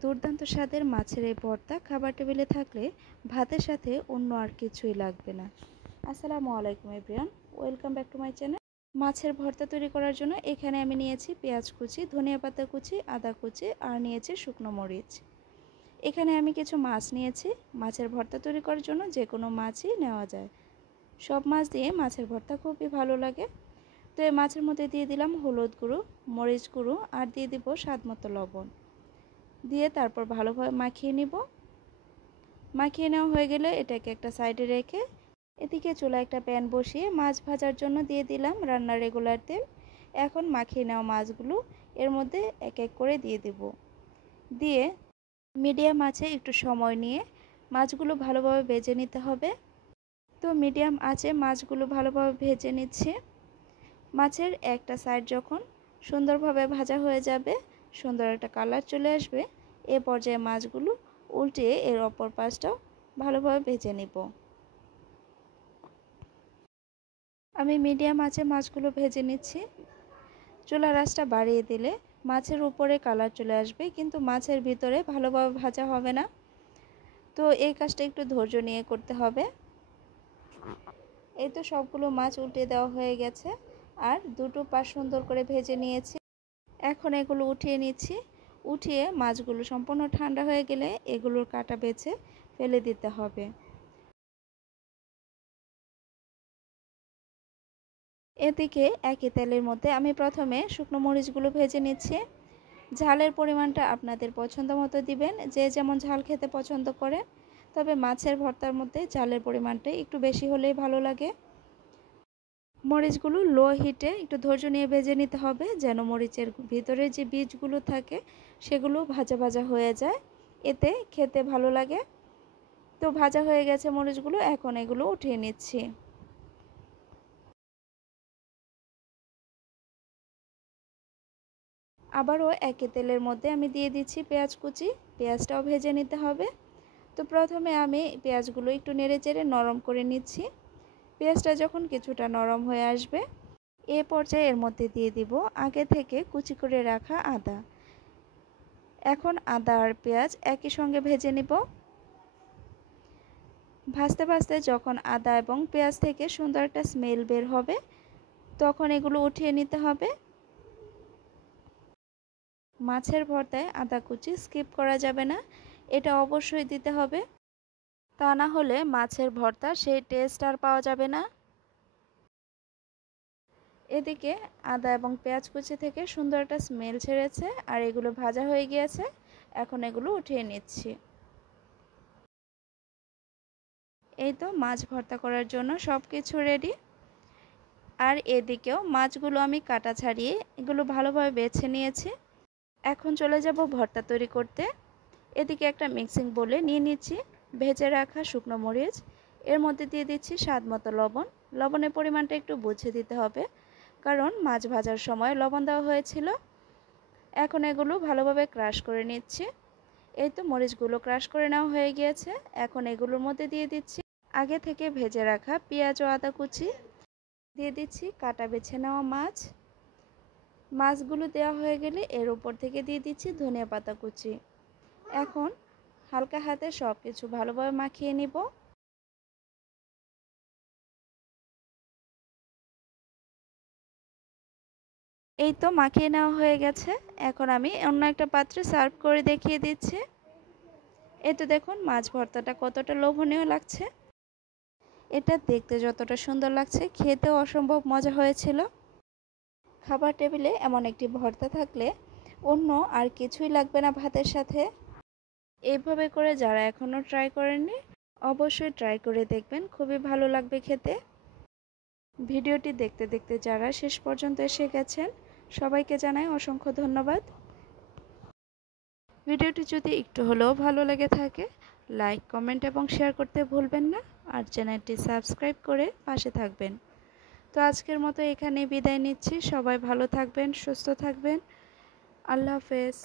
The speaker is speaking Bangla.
দুর্দান্ত স্বাদের মাছের এই ভর্তা খাবার টেবিলে থাকলে ভাতের সাথে অন্য আর কিছুই লাগবে না। আসসালামু আলাইকুম everyone, welcome back to my channel. মাছের ভর্তা তৈরি করার জন্য এখানে আমি নিয়েছি পেঁয়াজ কুচি, ধনিয়া পাতা কুচি, আদা কুচি আর নিয়েছি শুকনো মরিচ। এখানে আমি কিছু মাছ নিয়েছি। মাছের ভর্তা তৈরি করার জন্য যে কোনো মাছই নেওয়া যায়, সব মাছ দিয়ে মাছের ভর্তা খুবই ভালো লাগে। তো এই মাছের মধ্যে দিয়ে দিলাম হলুদ গুঁড়ো, মরিচ গুঁড়ো আর দিয়ে দিব স্বাদ মতো লবণ। দিয়ে তারপর ভালোভাবে মাখিয়ে নিব। মাখিয়ে নেওয়া হয়ে গেলে এটাকে একটা সাইডে রেখে এদিকে চুলায় একটা প্যান বসিয়ে মাছ ভাজার জন্য দিয়ে দিলাম রান্নার রেগুলার তেল। এখন মাখিয়ে নেওয়া মাছগুলো এর মধ্যে এক এক করে দিয়ে দেব। দিয়ে মিডিয়াম আঁচে একটু সময় নিয়ে মাছগুলো ভালোভাবে ভেজে নিতে হবে। তো মিডিয়াম আঁচে মাছগুলো ভালোভাবে ভেজে নিচ্ছি। মাছের একটা সাইড যখন সুন্দরভাবে ভাজা হয়ে যাবে, সুন্দর একটা কালার চলে আসবে, এ পর্যায়ে মাছগুলো উল্টিয়ে এর অপর পাশটাও ভালোভাবে ভেজে নিব। আমি মিডিয়াম আঁচে মাছগুলো ভেজে নিচ্ছি। চুলার আঁচটা বাড়িয়ে দিলে মাছের উপরে কালার চলে আসবে, কিন্তু মাছের ভিতরে ভালোভাবে ভাজা হবে না। তো এই কাজটা একটু ধৈর্য নিয়ে করতে হবে। এই তো সবগুলো মাছ উল্টে দেওয়া হয়ে গেছে আর দুটো পাশ সুন্দর করে ভেজে নিয়েছি। এখন এগুলো উঠিয়ে নিচ্ছি। উঠিয়ে মাছগুলো সম্পূর্ণ ঠান্ডা হয়ে গেলে এগুলোর কাঁটা বেছে ফেলে দিতে হবে। এদিকে একই তেলের মধ্যে আমি প্রথমে শুকনো মরিচগুলো ভেজে নিচ্ছি। ঝালের পরিমাণটা আপনাদের পছন্দ মতো দিবেন, যে যেমন ঝাল খেতে পছন্দ করেন। তবে মাছের ভর্তার মধ্যে ঝালের পরিমাণটা একটু বেশি হলেই ভালো লাগে। মরিচগুলো লো হিটে একটু ধৈর্য নিয়ে ভেজে নিতে হবে, যেন মরিচের ভিতরে যে বীজগুলো থাকে সেগুলো ভাজা ভাজা হয়ে যায়, এতে খেতে ভালো লাগে। তো ভাজা হয়ে গেছে মরিচগুলো, এখন এগুলো উঠিয়ে নিচ্ছি। আবারও একই তেলের মধ্যে আমি দিয়ে দিচ্ছি পেঁয়াজ কুচি। পেঁয়াজটাও ভেজে নিতে হবে। তো প্রথমে আমি পেঁয়াজগুলো একটু নেড়ে চেড়ে নরম করে নিচ্ছি। পেঁয়াজটা যখন কিছুটা নরম হয়ে আসবে, এ পর্যায়ে এর মধ্যে দিয়ে দিব আগে থেকে কুচি করে রাখা আদা। এখন আদা আর পেঁয়াজ একই সঙ্গে ভেজে নিব। ভাজতে ভাজতে যখন আদা এবং পেঁয়াজ থেকে সুন্দর একটা স্মেল বের হবে, তখন এগুলো উঠিয়ে নিতে হবে। মাছের ভর্তায় আদা কুচি স্কিপ করা যাবে না, এটা অবশ্যই দিতে হবে। তা না হলে মাছের ভর্তা সেই টেস্ট আর পাওয়া যাবে না। এদিকে আদা এবং পেঁয়াজ কুচি থেকে সুন্দর একটা স্মেল ছেড়েছে আর এগুলো ভাজা হয়ে গিয়েছে। এখন এগুলো উঠিয়ে নিচ্ছি। এই তো মাছ ভর্তা করার জন্য সব কিছু রেডি। আর এদিকেও মাছগুলো আমি কাটা ছাড়িয়ে এগুলো ভালোভাবে বেছে নিয়েছি। এখন চলে যাব ভর্তা তৈরি করতে। এদিকে একটা মিক্সিং বোলে নিয়ে নিচ্ছি ভেজে রাখা শুকনো মরিচ। এর মধ্যে দিয়ে দিচ্ছি স্বাদ মতো লবণ। লবণের পরিমাণটা একটু বুঝে দিতে হবে, কারণ মাছ ভাজার সময় লবণ দেওয়া হয়েছিল। এখন এগুলো ভালোভাবে ক্রাশ করে নিচ্ছি। এই তো মরিচগুলো ক্রাশ করে নেওয়া হয়ে গিয়েছে। এখন এগুলোর মধ্যে দিয়ে দিচ্ছি আগে থেকে ভেজে রাখা পেঁয়াজ ও আদা কুচি। দিয়ে দিচ্ছি কাটা বেছে নেওয়া মাছ। মাছগুলো দেওয়া হয়ে গেলে এর উপর থেকে দিয়ে দিচ্ছি ধনিয়া পাতা কুচি। এখন হালকা হাতে সব কিছু ভালোভাবে মাখিয়ে নিব। এই তো মাখিয়ে নেওয়া হয়ে গেছে। এখন আমি অন্য একটা পাত্রে সার্ভ করে দেখিয়ে দিচ্ছি। এই তো দেখুন মাছ ভর্তাটা কতটা লোভনীয় লাগছে। এটা দেখতে যতটা সুন্দর লাগছে, খেতেও অসম্ভব মজা হয়েছিল। খাবার টেবিলে এমন একটি ভর্তা থাকলে অন্য আর কিছুই লাগবে না ভাতের সাথে। এইভাবে করে যারা এখনও ট্রাই করেননি, অবশ্যই ট্রাই করে দেখবেন, খুবই ভালো লাগবে খেতে। ভিডিওটি দেখতে দেখতে যারা শেষ পর্যন্ত এসে গেছেন, সবাইকে জানাই অসংখ্য ধন্যবাদ। ভিডিওটি যদি একটু হলেও ভালো লেগে থাকে, লাইক, কমেন্ট এবং শেয়ার করতে ভুলবেন না। আর চ্যানেলটি সাবস্ক্রাইব করে পাশে থাকবেন। তো আজকের মতো এখানেই বিদায় নিচ্ছি। সবাই ভালো থাকবেন, সুস্থ থাকবেন। আল্লাহ হাফেজ।